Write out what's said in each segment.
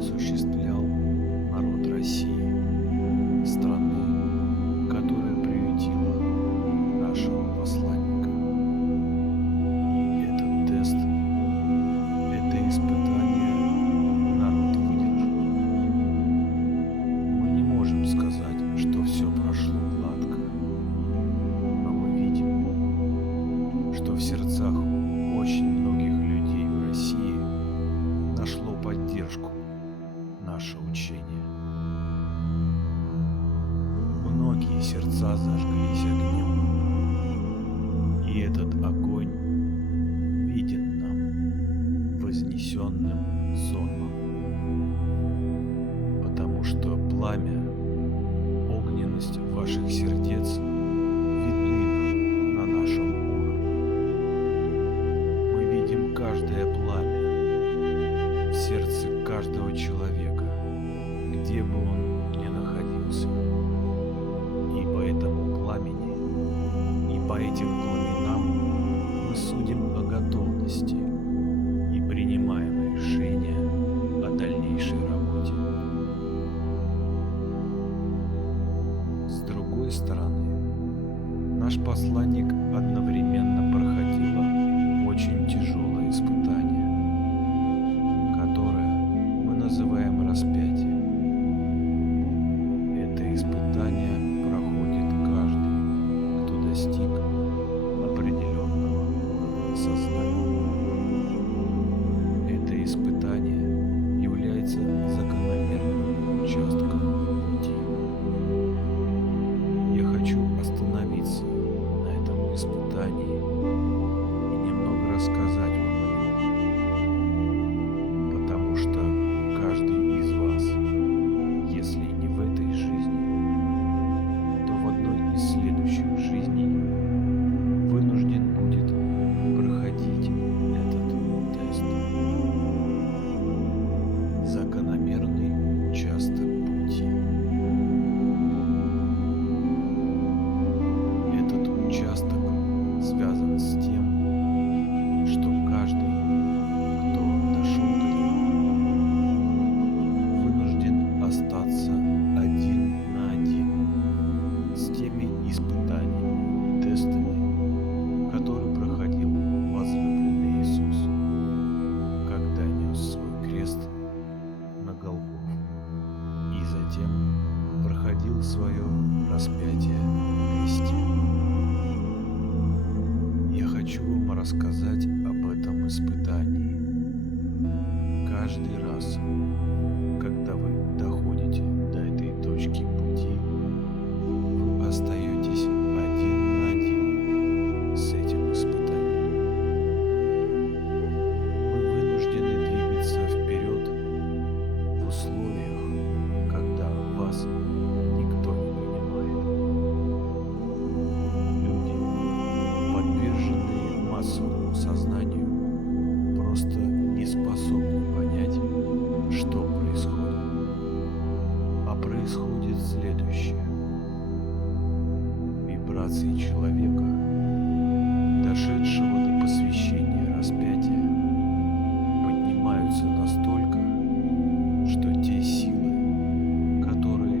осуществлял народ России, страны, которая приютила нашего посланника. И этот тест, это испытание народ выдержал. Мы не можем сказать, что все прошло гладко, но мы видим, что в сердцах очень многих людей в России нашло поддержку наше учение. Многие сердца зажглись огнем, и этот огонь виден нам вознесенным сонмом, потому что пламя, огненность ваших сердец видны нам на нашем уровне. Мы видим каждое пламя в сердце каждого человека, где бы он ни находился. И по этому пламени, и по этим пламенам мы судим о готовности и принимаем решение о дальнейшей работе. С другой стороны, наш посланник одновременно проходила очень тяжелое испытание, которое мы называем распятием. Это испытание проходит каждый, кто достиг определенного уровня сознания. Это испытание является закономерным участком пути. Я хочу остановиться на этом испытании и немного рассказать вам о нем, потому что каждый из вас, если не в этой жизни, то в одной из следующих жизней вынужден будет проходить этот тест. Закономерный участок пути. Этот участок связан с тем, что каждый, кто дошел до него, вынужден остаться один на один с теми испытаниями и тестами, которые проходил возлюбленный Иисус, когда нес свой крест на Голгофу и затем проходил свое распятие на кресте. Я хочу вам рассказать об этом испытании. Каждый раз, когда вы доходите до этой точки пути, вы остаетесь один на один с этим испытанием. Вы вынуждены двигаться вперед в условиях, когда вас никто не понимает. Люди, подверженные массовому сознанию, просто не способны понять, что происходит. А происходит следующее. Вибрации человека, дошедшего до посвящения распятия, поднимаются настолько, что те силы, которые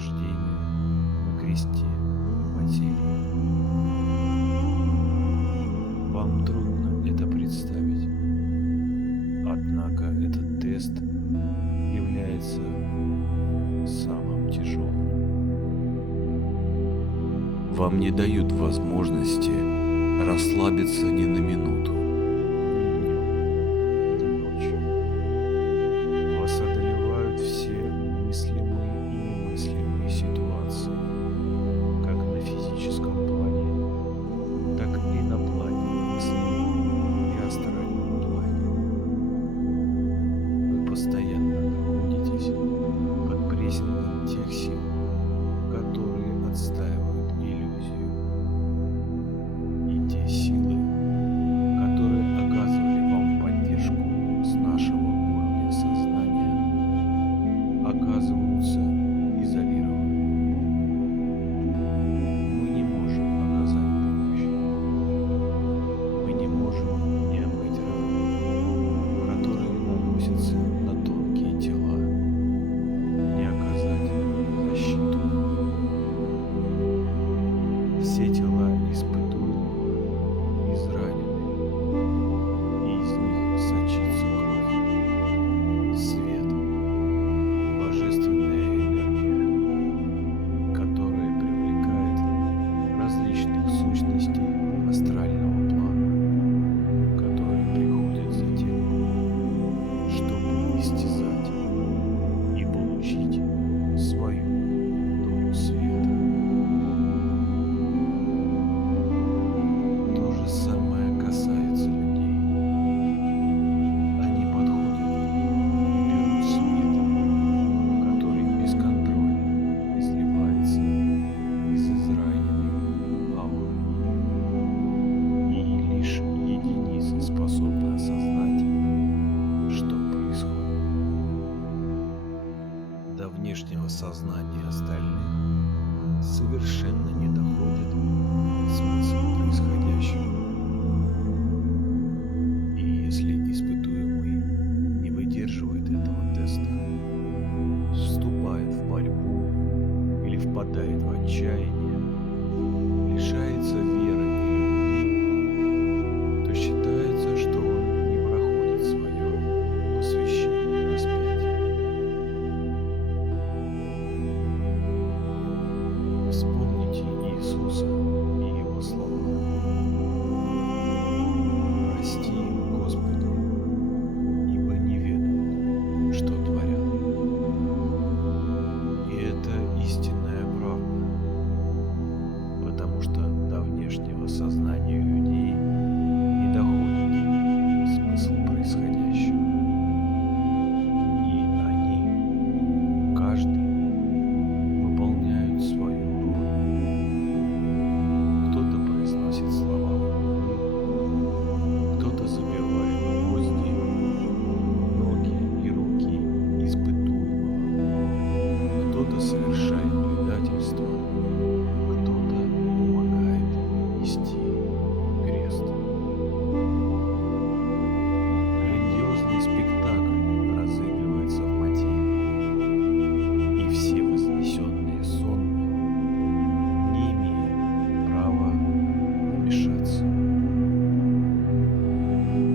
восхождения на кресте материи. Вам трудно это представить, однако этот тест является самым тяжелым. Вам не дают возможности расслабиться ни на минуту, ни днем, ни ночью. Вас одолевают все мыслимые и немыслимые ситуации, как на физическом плане, так и на плане мыслей и астральном плане. Вы постоянно находитесь под прессингом тех сил, которые отстаивают иллюзию. И те силы, которые оказывали вам поддержку с нашего уровня сознания, оказываются изолированы. Мы не можем оказать помощь. Мы не можем не омыть раны, которые наносятся на тонкие тела, не оказать защиту. Все тела испытуемы, изранены, и из них сочится кровь, свет, божественная энергия, которая привлекает различных сущностей астрального плана, которые приходят за тем, чтобы истязать и получить свою долю света. То же самое касается людей. Они подходят и берут свет, который бесконтрольно изливается из израненной ауры. И лишь единицы способны осознать, что происходит. До внешнего сознания остальных совершенно не доходит смысл происходящего. И если испытуемый не выдерживает этого теста, вступает в борьбу или впадает в отчаяние, лишается веры и любви, то считается, что он не проходит свое посвящение и распятие. Вспомните Иисуса и Его слова. Прости им, Господи, ибо не ведают, что творят. И это истинная правда, потому что до внешнего сознания людей не доходит смысл происходящего. И они, каждый, выполняют свою роль. Кто-то произносит слова хвалы, кто-то забивает гвозди, ноги и руки испытуемого, кто-то совершает предательство, кто-то помогает нести крест. Грандиозный спектакль разыгрывается в материи, и все вознесенные сонмы не имеют права вмешаться.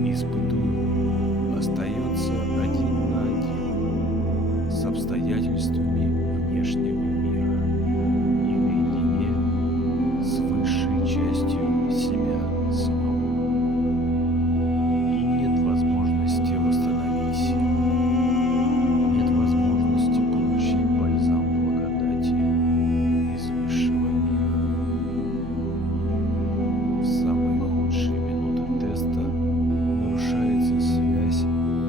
Испытуемый остается один на один с обстоятельствами внешнего мира и наедине с высшей частью себя самого. И нет возможности восстановить силу, нет возможности получить бальзам благодати из высшего мира. В самые худшие минуты теста нарушается связь и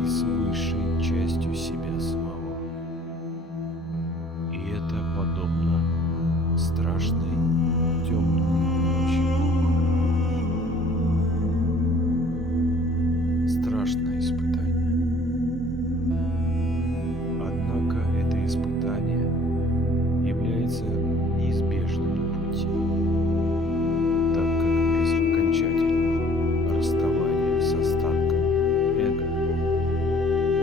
с высшей частью себя самого. И это подобно страшной темной ночи духа. Страшное испытание. Однако это испытание является неизбежным на пути, так как без окончательного расставания с остатками эго,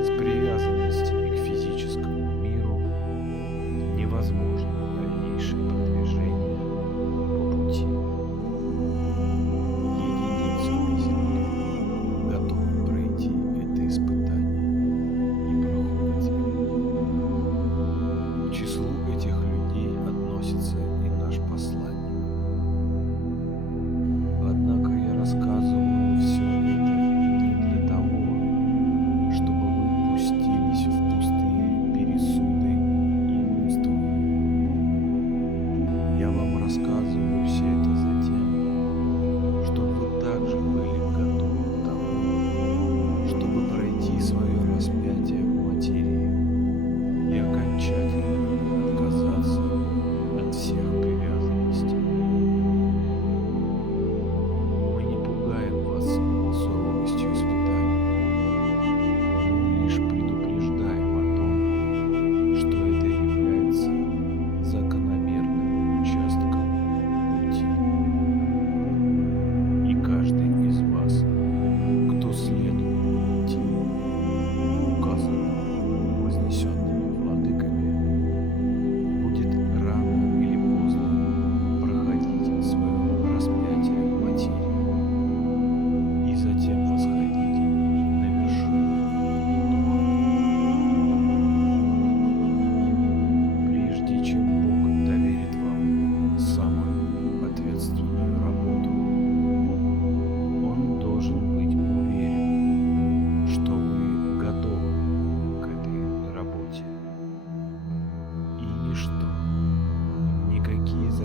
с привязанностями к физическому миру, невозможно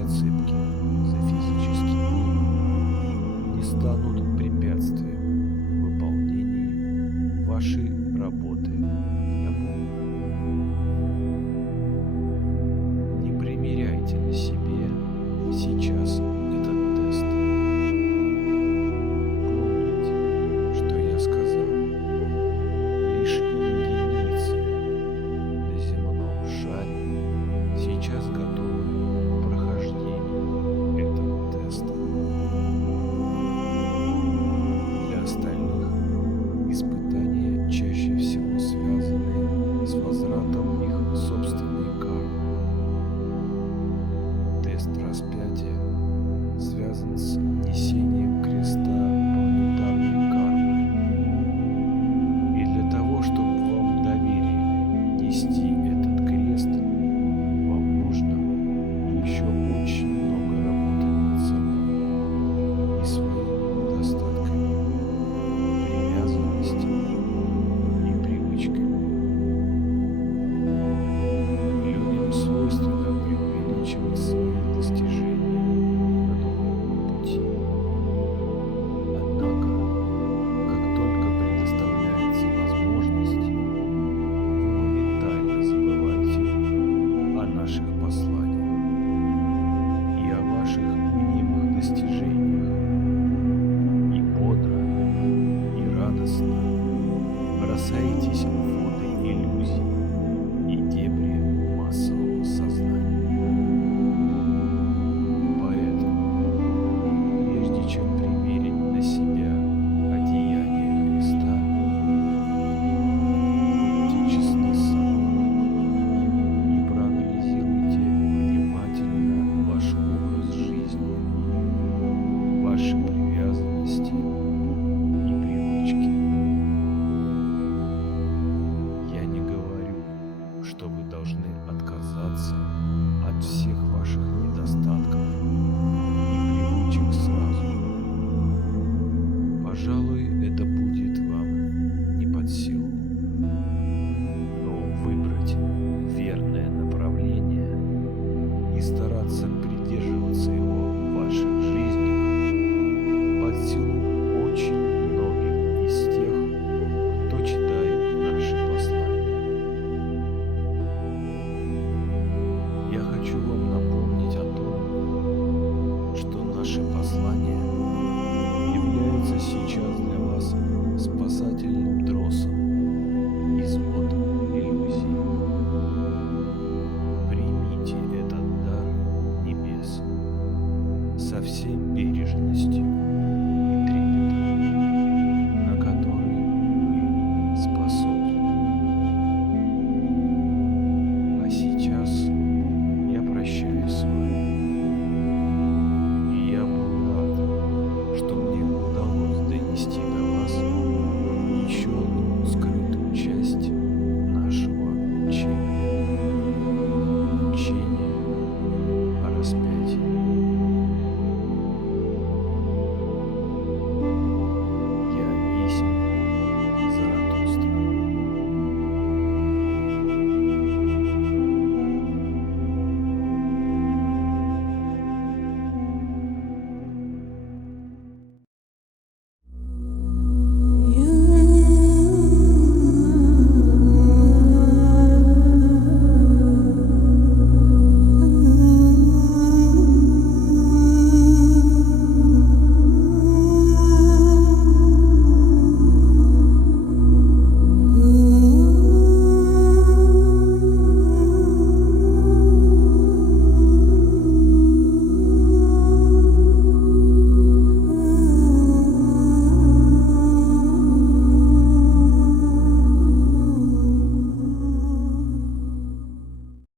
зацепки за физический мир не станут препятствием в выполнении вашей работы. Я помню. Не примеряйте на себе сейчас этот тест. Помните, что я сказал. Лишь единицы на земном шаре сейчас готовы к прохождению этого теста. Для остальных испытания чаще всего связаны с возвратом их собственной кармы. Тест распятия связан с несением креста планетарной кармы. И для того, чтобы вам доверили нести этот крест, вам нужно еще очень много работать над собой и своими недостатками, привязанностями и привычками. Людям свойственно преувеличивать свои достижения на духовном пути. Однако, как только предоставляется возможность, вы моментально забываете о наших посланиях и о ваших мнимых достижениях и бодро, и радостно бросаетесь в воды иллюзий и дебри массового сознания. Поэтому, прежде чем примерить на себя одеяние Христа, будьте честны с собой и проанализируйте внимательно ваш образ жизни, ваши привязанности и привычки. Я не говорю, что вы должны отказаться от всех ваших недостатков и привычек сразу. Пожалуй, это будет вам не под силу. Но выбрать верное направление и стараться придерживаться его в ваших жизнях под силу очень многим из тех, кто читает наши послания. Я хочу вам напомнить о том, что наши послания являются сейчас для вас спасательным тросом из вод иллюзий. Примите этот дар небес со всем